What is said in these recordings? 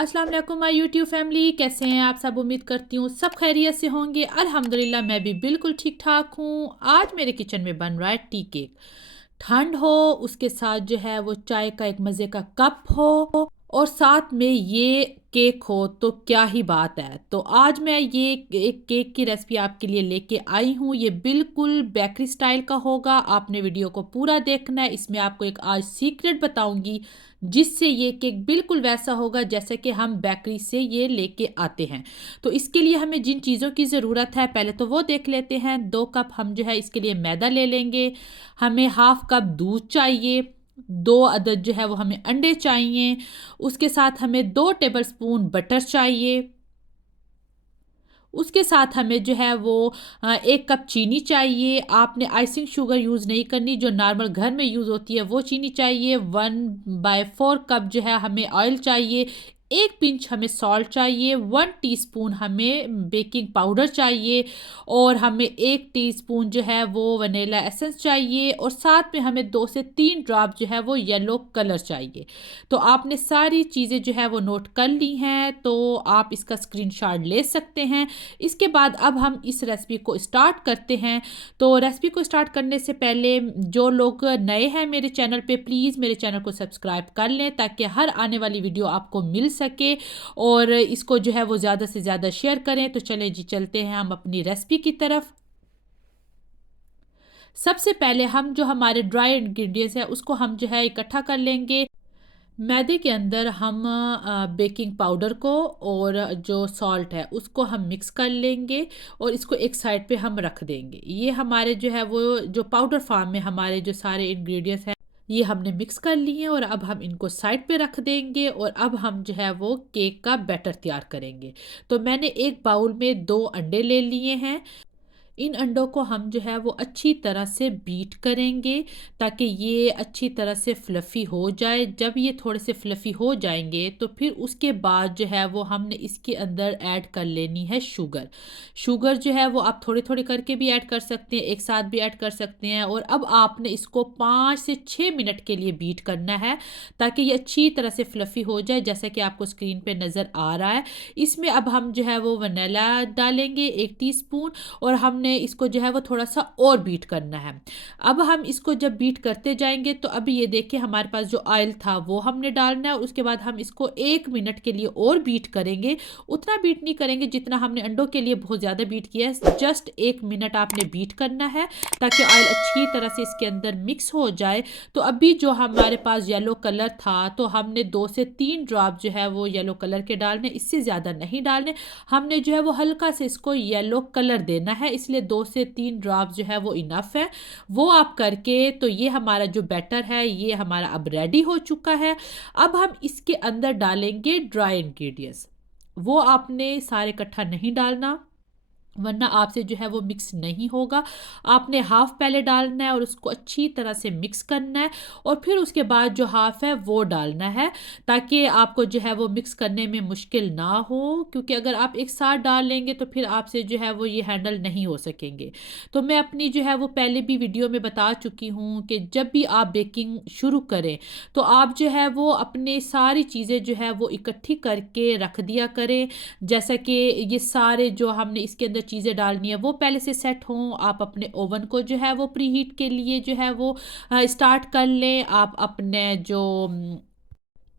अस्सलाम वालेकुम my YouTube family, कैसे हैं आप सब। उम्मीद करती हूँ सब खैरियत से होंगे। अल्हम्दुलिल्लाह मैं भी बिल्कुल ठीक ठाक हूँ। आज मेरे किचन में बन रहा है टी केक। ठंड हो, उसके साथ जो है वो चाय का एक मज़े का कप हो और साथ में ये केक हो तो क्या ही बात है। तो आज मैं ये एक केक की रेसिपी आपके लिए लेके आई हूँ। ये बिल्कुल बेकरी स्टाइल का होगा। आपने वीडियो को पूरा देखना है। इसमें आपको एक आज सीक्रेट बताऊंगी जिससे ये केक बिल्कुल वैसा होगा जैसे कि हम बेकरी से ये लेके आते हैं। तो इसके लिए हमें जिन चीज़ों की ज़रूरत है पहले तो वो देख लेते हैं। 2 कप हम जो है इसके लिए मैदा ले लेंगे। हमें हाफ कप दूध चाहिए। 2 अदद जो है वो हमें अंडे चाहिए। उसके साथ हमें 2 टेबल स्पून बटर चाहिए। उसके साथ हमें जो है वो 1 कप चीनी चाहिए। आपने आइसिंग शुगर यूज़ नहीं करनी, जो नॉर्मल घर में यूज़ होती है वो चीनी चाहिए। 1/4 कप जो है हमें ऑयल चाहिए। 1 पिंच हमें सॉल्ट चाहिए। 1 टीस्पून हमें बेकिंग पाउडर चाहिए और हमें 1 टीस्पून जो है वो वनीला एसेंस चाहिए और साथ में हमें 2 से 3 ड्रॉप जो है वो येलो कलर चाहिए। तो आपने सारी चीज़ें जो है वो नोट कर ली हैं, तो आप इसका स्क्रीनशॉट ले सकते हैं। इसके बाद अब हम इस रेसिपी को स्टार्ट करते हैं। तो रेसिपी को स्टार्ट करने से पहले जो लोग नए हैं मेरे चैनल पे, प्लीज़ मेरे चैनल को सब्सक्राइब कर लें ताकि हर आने वाली वीडियो आपको मिल सके और इसको जो है वो ज़्यादा से ज़्यादा शेयर करें। तो चलें जी, चलते हैं हम अपनी रेसिपी की तरफ। सबसे पहले हम जो हमारे ड्राई इंग्रेडिएंट्स हैं उसको हम जो है इकट्ठा कर लेंगे। मैदे के अंदर हम बेकिंग पाउडर को और जो सॉल्ट है उसको हम मिक्स कर लेंगे और इसको एक साइड पे हम रख देंगे। ये हमारे जो है वो जो पाउडर फॉर्म में हमारे जो सारे इंग्रेडिएंट्स हैं ये हमने मिक्स कर लिए हैं और अब हम इनको साइड पे रख देंगे और अब हम जो है वो केक का बैटर तैयार करेंगे। तो मैंने एक बाउल में 2 अंडे ले लिए हैं। इन अंडों को हम जो है वो अच्छी तरह से बीट करेंगे ताकि ये अच्छी तरह से फ्लफ़ी हो जाए। जब ये थोड़े से फ्लफ़ी हो जाएंगे तो फिर उसके बाद जो है वो हमने इसके अंदर ऐड कर लेनी है शुगर। शुगर जो है वो आप थोड़े थोड़े करके भी ऐड कर सकते हैं, एक साथ भी ऐड कर सकते हैं। और अब आपने इसको 5 से 6 मिनट के लिए बीट करना है ताकि ये अच्छी तरह से फ्लफ़ी हो जाए, जैसा कि आपको स्क्रीन पे नज़र आ रहा है। इसमें अब हम जो है वो वनीला डालेंगे 1 टीस्पून और हमने इसको जो है वो थोड़ा सा और बीट करना है। अब हम इसको जब बीट करते जाएंगे तो अभी ये देखिए हमारे पास जो ऑयल था वो हमने डालना है और उसके बाद हम इसको 1 मिनट के लिए और बीट करेंगे। उतना बीट नहीं करेंगे जितना हमने अंडों के लिए बहुत ज़्यादा बीट किया है। जस्ट 1 मिनट आपने बीट करना है ताकि ऑयल अच्छी तरह से इसके अंदर मिक्स हो जाए। तो अभी जो हमारे पास येलो कलर था तो हमने 2 से 3 ड्रॉप जो है वो येलो कलर के डालने, इससे ज़्यादा नहीं डालने। हमने जो है वो हल्का से इसको येलो कलर देना है, इसलिए 2 से 3 ड्रॉप जो है वो इनफ है। वो आप करके तो ये हमारा जो बैटर है ये हमारा अब रेडी हो चुका है। अब हम इसके अंदर डालेंगे ड्राई इंग्रेडिएंट्स। वो आपने सारे इकट्ठा नहीं डालना वरना आपसे जो है वो मिक्स नहीं होगा। आपने हाफ पहले डालना है और उसको अच्छी तरह से मिक्स करना है और फिर उसके बाद जो हाफ है वो डालना है ताकि आपको जो है वो मिक्स करने में मुश्किल ना हो, क्योंकि अगर आप एक साथ डाल लेंगे तो फिर आपसे जो है वो ये हैंडल नहीं हो सकेंगे। तो मैं अपनी जो है वो पहले भी वीडियो में बता चुकी हूँ कि जब भी आप बेकिंग शुरू करें तो आप जो है वो अपने सारी चीज़ें जो है वो इकट्ठी करके रख दिया करें। जैसा कि ये सारे जो हमने इसके अंदर चीज़ें डालनी है वो पहले से सेट हों। आप अपने ओवन को जो है वो प्री हीट के लिए जो है वो स्टार्ट कर लें। आप अपने जो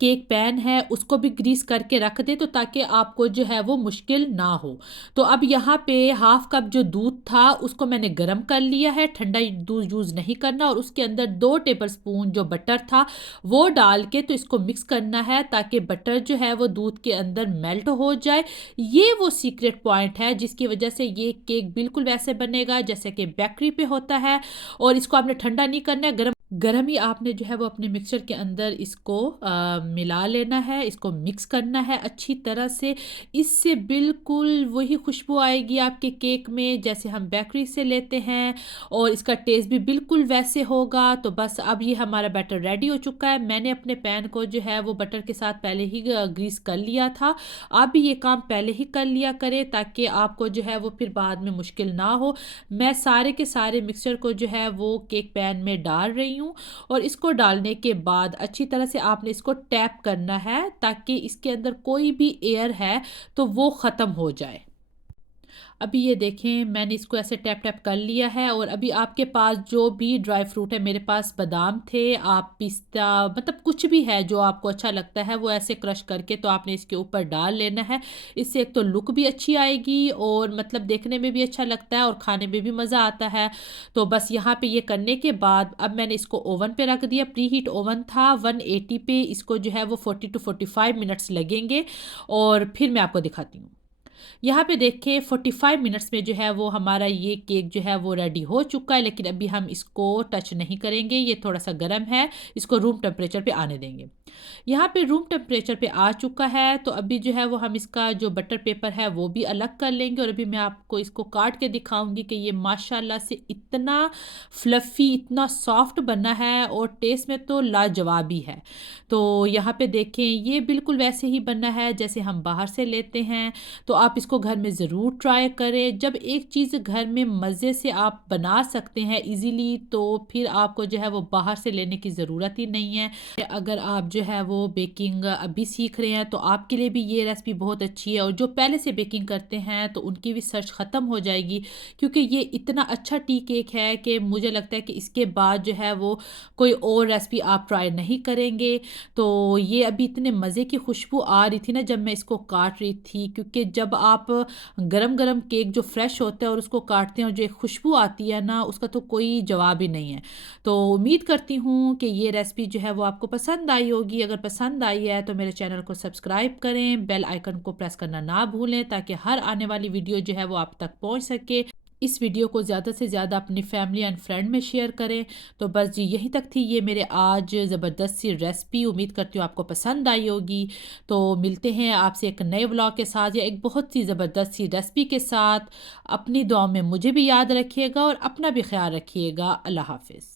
केक पैन है उसको भी ग्रीस करके रख दें तो ताकि आपको जो है वो मुश्किल ना हो। तो अब यहाँ पे हाफ कप जो दूध था उसको मैंने गर्म कर लिया है, ठंडा दूध यूज़ नहीं करना। और उसके अंदर 2 टेबल स्पून जो बटर था वो डाल के तो इसको मिक्स करना है ताकि बटर जो है वो दूध के अंदर मेल्ट हो जाए। ये वो सीक्रेट पॉइंट है जिसकी वजह से ये केक बिल्कुल वैसे बनेगा जैसे कि बेकरी पे होता है। और इसको आपने ठंडा नहीं करना है, गर्म गरम ही आपने जो है वो अपने मिक्सचर के अंदर इसको मिला लेना है, इसको मिक्स करना है अच्छी तरह से। इससे बिल्कुल वही खुशबू आएगी आपके केक में जैसे हम बेकरी से लेते हैं और इसका टेस्ट भी बिल्कुल वैसे होगा। तो बस अब ये हमारा बैटर रेडी हो चुका है। मैंने अपने पैन को जो है वो बटर के साथ पहले ही ग्रीस कर लिया था। आप भी ये काम पहले ही कर लिया करें ताकि आपको जो है वो फिर बाद में मुश्किल ना हो। मैं सारे के सारे मिक्सचर को जो है वो केक पैन में डाल रही हूँ हूँ और इसको डालने के बाद अच्छी तरह से आपने इसको टैप करना है ताकि इसके अंदर कोई भी एयर है तो वो ख़त्म हो जाए। अभी ये देखें मैंने इसको ऐसे टैप टैप कर लिया है और अभी आपके पास जो भी ड्राई फ्रूट है, मेरे पास बादाम थे, आप पिस्ता मतलब कुछ भी है जो आपको अच्छा लगता है वो ऐसे क्रश करके तो आपने इसके ऊपर डाल लेना है। इससे एक तो लुक भी अच्छी आएगी और मतलब देखने में भी अच्छा लगता है और खाने में भी मज़ा आता है। तो बस यहाँ पे ये करने के बाद अब मैंने इसको ओवन पे रख दिया। प्री हीट ओवन था 180 पे, इसको जो है वो 40 टू 45 मिनट्स लगेंगे और फिर मैं आपको दिखाती हूँ। यहाँ पे देखिए 45 मिनट्स में जो है वो हमारा ये केक जो है वो रेडी हो चुका है, लेकिन अभी हम इसको टच नहीं करेंगे, ये थोड़ा सा गर्म है, इसको रूम टेम्परेचर पे आने देंगे। यहाँ पे रूम टेम्परेचर पे आ चुका है तो अभी जो है वो हम इसका जो बटर पेपर है वो भी अलग कर लेंगे और अभी मैं आपको इसको काट के दिखाऊंगी कि ये माशाल्लाह से इतना फ्लफ़ी, इतना सॉफ्ट बना है और टेस्ट में तो लाजवाबी है। तो यहाँ पे देखें ये बिल्कुल वैसे ही बना है जैसे हम बाहर से लेते हैं। तो आप इसको घर में ज़रूर ट्राई करें। जब एक चीज़ घर में मज़े से आप बना सकते हैं इजीली तो फिर आपको जो है वो बाहर से लेने की ज़रूरत ही नहीं है। अगर आप जो है वो बेकिंग अभी सीख रहे हैं तो आपके लिए भी ये रेसिपी बहुत अच्छी है और जो पहले से बेकिंग करते हैं तो उनकी भी सर्च ख़त्म हो जाएगी, क्योंकि ये इतना अच्छा टी केक है कि मुझे लगता है कि इसके बाद जो है वो कोई और रेसिपी आप ट्राई नहीं करेंगे। तो ये अभी इतने मज़े की खुशबू आ रही थी ना जब मैं इसको काट रही थी, क्योंकि जब आप गरम गरम केक जो फ्रेश होता है और उसको काटते हैं और जो एक खुशबू आती है ना उसका तो कोई जवाब ही नहीं है। तो उम्मीद करती हूँ कि ये रेसिपी जो है वो आपको पसंद आई होगी। अगर पसंद आई है तो मेरे चैनल को सब्सक्राइब करें, बेल आइकन को प्रेस करना ना भूलें ताकि हर आने वाली वीडियो जो है वो आप तक पहुँच सके। इस वीडियो को ज़्यादा से ज़्यादा अपनी फैमिली एंड फ्रेंड में शेयर करें। तो बस जी यहीं तक थी ये मेरे आज ज़बरदस्त सी रेसिपी। उम्मीद करती हूँ आपको पसंद आई होगी। तो मिलते हैं आपसे एक नए व्लॉग के साथ या एक बहुत सी ज़बरदस्त सी रेसिपी के साथ। अपनी दुआ में मुझे भी याद रखिएगा और अपना भी ख्याल रखिएगा। अल्लाह हाफ़िज़।